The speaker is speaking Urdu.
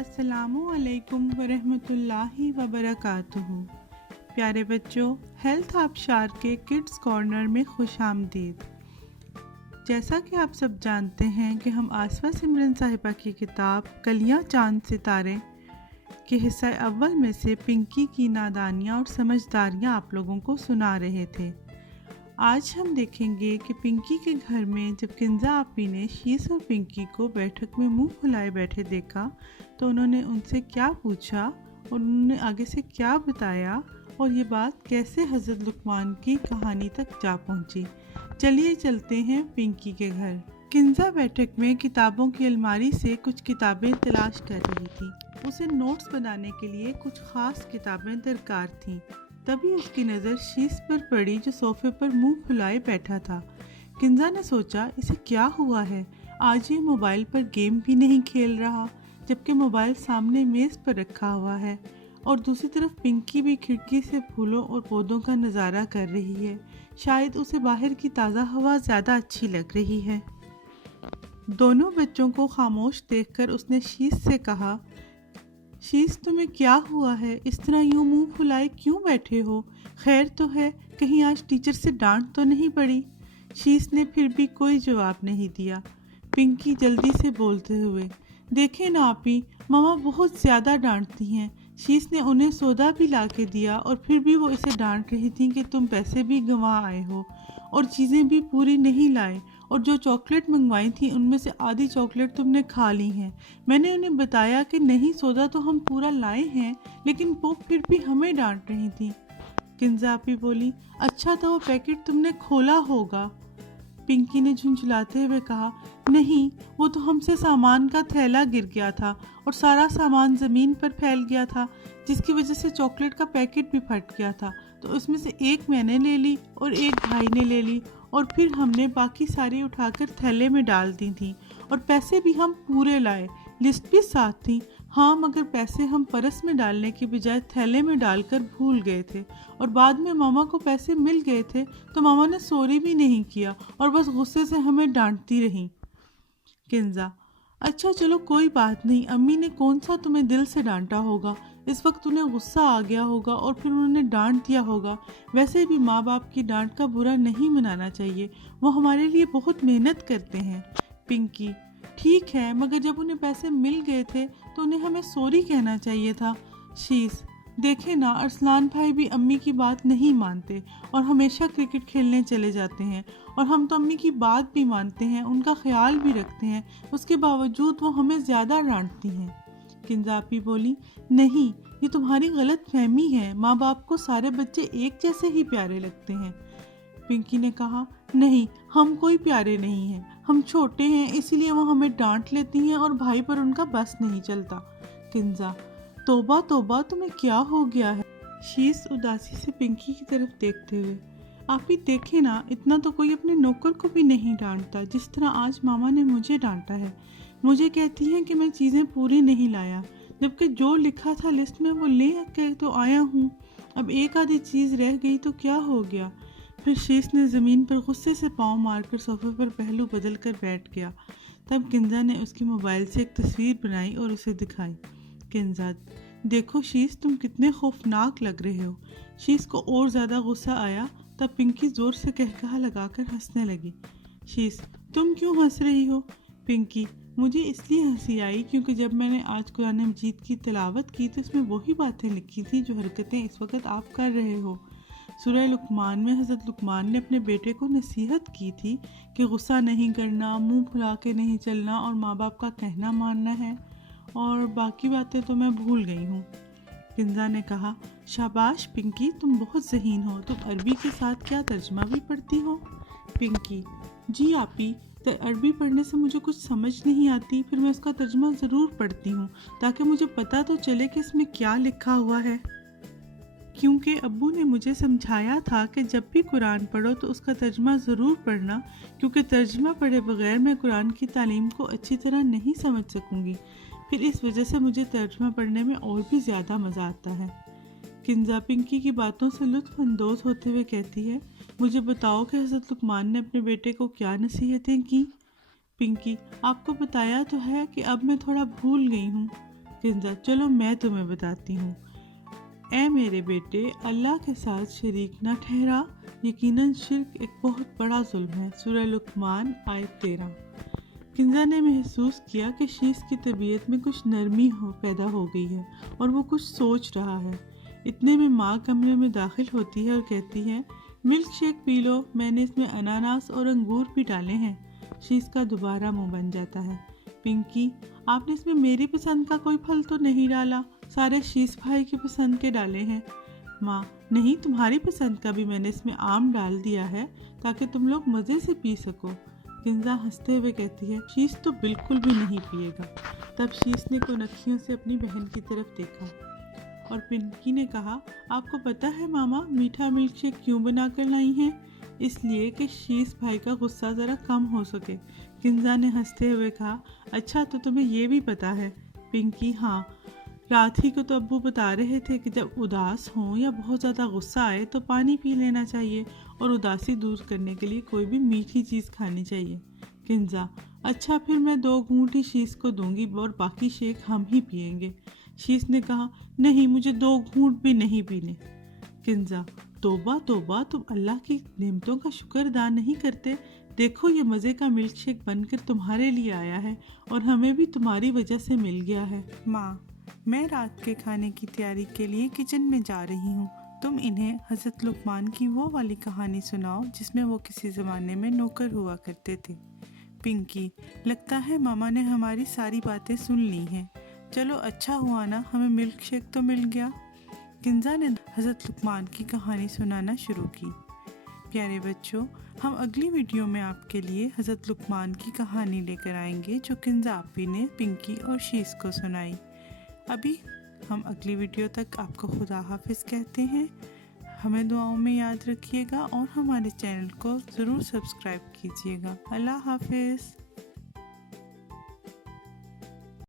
السلام علیکم ورحمۃ اللہ وبرکاتہ۔ پیارے بچوں، ہیلتھ آبشار کے کڈز کارنر میں خوش آمدید۔ جیسا کہ آپ سب جانتے ہیں کہ ہم آصفہ سمرن صاحبہ کی کتاب کلیاں چاند ستارے کے حصہ اول میں سے پنکی کی نادانیاں اور سمجھداریاں آپ لوگوں کو سنا رہے تھے۔ آج ہم دیکھیں گے کہ پنکی کے گھر میں جب کنزا آپی نے شیس اور پنکی کو بیٹھک میں منہ پھلائے بیٹھے دیکھا تو انہوں نے ان سے کیا پوچھا اور انہوں نے آگے سے کیا بتایا اور یہ بات کیسے حضرت لقمان کی کہانی تک جا پہنچی۔ چلیے چلتے ہیں پنکی کے گھر۔ کنزا بیٹھک میں کتابوں کی الماری سے کچھ کتابیں تلاش کر رہی تھی۔ اسے نوٹس بنانے کے لیے کچھ خاص کتابیں درکار تھیں۔ تبھی اس کی نظر شیس پر پڑی جو صوفے پر منہ پھلائے بیٹھا تھا۔ کنزا نے سوچا اسے کیا ہوا ہے، آج یہ موبائل پر گیم بھی نہیں کھیل رہا جبکہ موبائل سامنے میز پر رکھا ہوا ہے، اور دوسری طرف پنکی بھی کھڑکی سے پھولوں اور پودوں کا نظارہ کر رہی ہے۔ شاید اسے باہر کی تازہ ہوا زیادہ اچھی لگ رہی ہے۔ دونوں بچوں کو خاموش دیکھ کر اس نے شیس سے کہا، شیس تمہیں کیا ہوا ہے، اس طرح یوں منہ پھلائے کیوں بیٹھے ہو؟ خیر تو ہے، کہیں آج ٹیچر سے ڈانٹ تو نہیں پڑی؟ شیس نے پھر بھی کوئی جواب نہیں دیا۔ پنکی جلدی سے بولتے ہوئے، دیکھیں نا آپی، ماما بہت زیادہ ڈانٹتی ہیں۔ شیس نے انہیں سودا بھی لا کے دیا اور پھر بھی وہ اسے ڈانٹ رہی تھیں کہ تم پیسے بھی گنوا آئے ہو اور چیزیں بھی پوری نہیں لائے، اور جو چاکلیٹ منگوائی تھی ان میں سے آدھی چاکلیٹ تم نے کھا لی ہیں۔ میں نے انہیں بتایا کہ نہیں، سودا تو ہم پورا لائے ہیں، لیکن وہ پھر بھی ہمیں ڈانٹ رہی تھیں۔ کنزا آپی بولی، اچھا تو وہ پیکٹ تم نے کھولا ہوگا۔ پنکی نے جھنجھلاتے ہوئے کہا، نہیں، وہ تو ہم سے سامان کا تھیلا گر گیا تھا اور سارا سامان زمین پر پھیل گیا تھا، جس کی وجہ سے چاکلیٹ کا پیکٹ بھی پھٹ گیا تھا، تو اس میں سے ایک میں نے لے لی اور ایک بھائی نے لے لی، اور پھر ہم نے باقی ساری اٹھا کر تھیلے میں ڈال دی تھیں، اور پیسے بھی ہم پورے لائے، لسٹ بھی ساتھ تھی۔ ہاں، مگر پیسے ہم پرس میں ڈالنے کی بجائے تھیلے میں ڈال کر بھول گئے تھے، اور بعد میں ماما کو پیسے مل گئے تھے تو ماما نے سوری بھی نہیں کیا اور بس غصے سے ہمیں ڈانٹتی رہی۔ کنزا، اچھا چلو کوئی بات نہیں، امی نے کون سا تمہیں دل سے ڈانٹا ہوگا، اس وقت انہیں غصہ آ گیا ہوگا اور پھر انہوں نے ڈانٹ دیا ہوگا۔ ویسے بھی ماں باپ کی ڈانٹ کا برا نہیں منانا چاہیے، وہ ہمارے لیے بہت محنت کرتے ہیں۔ پنکی، ٹھیک ہے، مگر جب انہیں پیسے مل گئے تھے تو انہیں ہمیں سوری کہنا چاہیے تھا۔ شیس، دیکھیں نا، ارسلان بھائی بھی امی کی بات نہیں مانتے اور ہمیشہ کرکٹ کھیلنے چلے جاتے ہیں، اور ہم تو امی کی بات بھی مانتے ہیں، ان کا خیال بھی رکھتے ہیں، اس کے باوجود وہ ہمیں زیادہ ڈانٹتی ہیں۔ کنزا آپی بولی، نہیں، یہ تمہاری غلط فہمی ہے، ماں باپ کو سارے بچے ایک جیسے ہی پیارے لگتے ہیں۔ پنکی نے کہا، نہیں، ہم کوئی پیارے نہیں ہیں، ہم چھوٹے ہیں اسی لیے وہ ہمیں ڈانٹ لیتی ہیں اور بھائی پر ان کا بس نہیں چلتا۔ کنزا، توبہ توبہ، تمہیں کیا ہو گیا ہے؟ شیس اداسی سے پنکی کی طرف دیکھتے ہوئے، آپ ہی دیکھیں نا، اتنا تو کوئی اپنے نوکر کو بھی نہیں ڈانٹتا جس طرح آج ماما نے مجھے ڈانٹا ہے۔ مجھے کہتی ہیں کہ میں چیزیں پوری نہیں لایا، جبکہ جو لکھا تھا لسٹ میں وہ لے کے تو آیا ہوں، اب ایک آدھی چیز رہ گئی تو کیا ہو گیا؟ پھر شیس نے زمین پر غصے سے پاؤں مار کر صوفے پر پہلو بدل کر بیٹھ گیا۔ تب کنزا نے اس کی موبائل سے ایک تصویر بنائی اور اسے دکھائی۔ کنزا، دیکھو شیس، تم کتنے خوفناک لگ رہے ہو۔ شیس کو اور زیادہ غصہ آیا، تب پنکی زور سے قہقہا لگا کر ہنسنے لگی۔ شیس، تم کیوں ہنس رہی ہو؟ پنکی، مجھے اس لیے ہنسی آئی کیونکہ جب میں نے آج قرآن مجید کی تلاوت کی تو اس میں وہی باتیں لکھی تھی جو حرکتیں اس وقت آپ کر رہے ہو۔ سورہ لقمان میں حضرت لقمان نے اپنے بیٹے کو نصیحت کی تھی کہ غصہ نہیں کرنا، منہ پھلا کے نہیں چلنا اور ماں باپ کا کہنا ماننا ہے، اور باقی باتیں تو میں بھول گئی ہوں۔ کنزا نے کہا، شاباش پنکی، تم بہت ذہین ہو، تم عربی کے ساتھ کیا ترجمہ بھی پڑھتی ہو؟ پنکی، جی آپی، عربی پڑھنے سے مجھے کچھ سمجھ نہیں آتی، پھر میں اس کا ترجمہ ضرور پڑھتی ہوں تاکہ مجھے پتہ تو چلے کہ اس میں کیا لکھا ہوا ہے، کیونکہ ابو نے مجھے سمجھایا تھا کہ جب بھی قرآن پڑھو تو اس کا ترجمہ ضرور پڑھنا، کیونکہ ترجمہ پڑھے بغیر میں قرآن کی تعلیم کو اچھی طرح نہیں سمجھ سکوں گی، پھر اس وجہ سے مجھے ترجمہ پڑھنے میں اور بھی زیادہ مزہ آتا ہے۔ کنزا پنکی کی باتوں سے لطف اندوز ہوتے ہوئے کہتی ہے، مجھے بتاؤ کہ حضرت لقمان نے اپنے بیٹے کو کیا نصیحتیں کی؟ پنکی، آپ کو بتایا تو ہے کہ اب میں تھوڑا بھول گئی ہوں۔ کنزا چلو میں تمہیں بتاتی ہوں۔ اے میرے بیٹے، اللہ کے ساتھ شریک نہ ٹھہرا، یقیناً شرک ایک بہت بڑا ظلم ہے۔ سورہ لقمان آیت 13۔ کنزا نے محسوس کیا کہ شیش کی طبیعت میں کچھ نرمی پیدا ہو گئی ہے اور وہ کچھ سوچ رہا ہے۔ اتنے میں ماں کمرے میں داخل ہوتی ہے اور کہتی ہے، ملک شیک پی لو، میں نے اس میں اناناس اور انگور بھی ڈالے ہیں۔ شیش کا دوبارہ منہ بن جاتا ہے۔ پنکی، آپ نے اس میں میری پسند کا کوئی پھل تو نہیں ڈالا، سارے شیش بھائی کی پسند کے ڈالے ہیں۔ ماں، نہیں، تمہاری پسند کا بھی میں نے اس میں آم ڈال دیا ہے تاکہ تم لوگ مزے سے پی سکو۔ کنزا ہنستے ہوئے کہتی ہے، شیش تو بالکل بھی نہیں پیے گا۔ تب شیش نے کونکھیوں سے اپنی بہن کی طرف دیکھا اور پنکی نے کہا، آپ کو پتہ ہے ماما میٹھا ملک شیک کیوں بنا کر لائی ہیں؟ اس لیے کہ شیش بھائی کا غصہ ذرا کم ہو سکے۔ کنزا نے ہنستے ہوئے کہا، اچھا تو تمہیں یہ بھی پتہ ہے؟ پنکی، ہاں، رات ہی کو تو ابو بتا رہے تھے کہ جب اداس ہوں یا بہت زیادہ غصہ آئے تو پانی پی لینا چاہیے اور اداسی دور کرنے کے لیے کوئی بھی میٹھی چیز کھانی چاہیے۔ کنزا، اچھا پھر میں 2 گھونٹ ہی شیش کو دوں گی اور باقی شیک ہم ہی پئیں گے۔ شیش نے کہا، نہیں، مجھے 2 گھونٹ بھی نہیں پینے۔ کنزا، توبہ توبہ، تم اللہ کی نعمتوں کا شکر ادا نہیں کرتے؟ دیکھو یہ مزے کا ملک شیک بن کر تمہارے لیے آیا ہے اور ہمیں بھی تمہاری وجہ سے مل گیا ہے۔ ماں، میں رات کے کھانے کی تیاری کے لیے کچن میں جا رہی ہوں، تم انہیں حضرت لقمان کی وہ والی کہانی سناؤ جس میں وہ کسی زمانے میں نوکر ہوا کرتے تھے۔ پنکی، لگتا ہے ماما نے ہماری ساری باتیں سن لی ہیں، چلو اچھا ہوا نا، ہمیں ملک شیک تو مل گیا۔ کنزا نے حضرت لقمان کی کہانی سنانا شروع کی۔ پیارے بچوں، ہم اگلی ویڈیو میں آپ کے لیے حضرت لقمان کی کہانی لے کر آئیں گے جو کنزا آپی نے پنکی اور شیش کو سنائی۔ ابھی ہم اگلی ویڈیو تک آپ کو خدا حافظ کہتے ہیں۔ ہمیں دعاؤں میں یاد رکھیے گا اور ہمارے چینل کو ضرور سبسکرائب کیجیے گا۔ اللہ حافظ۔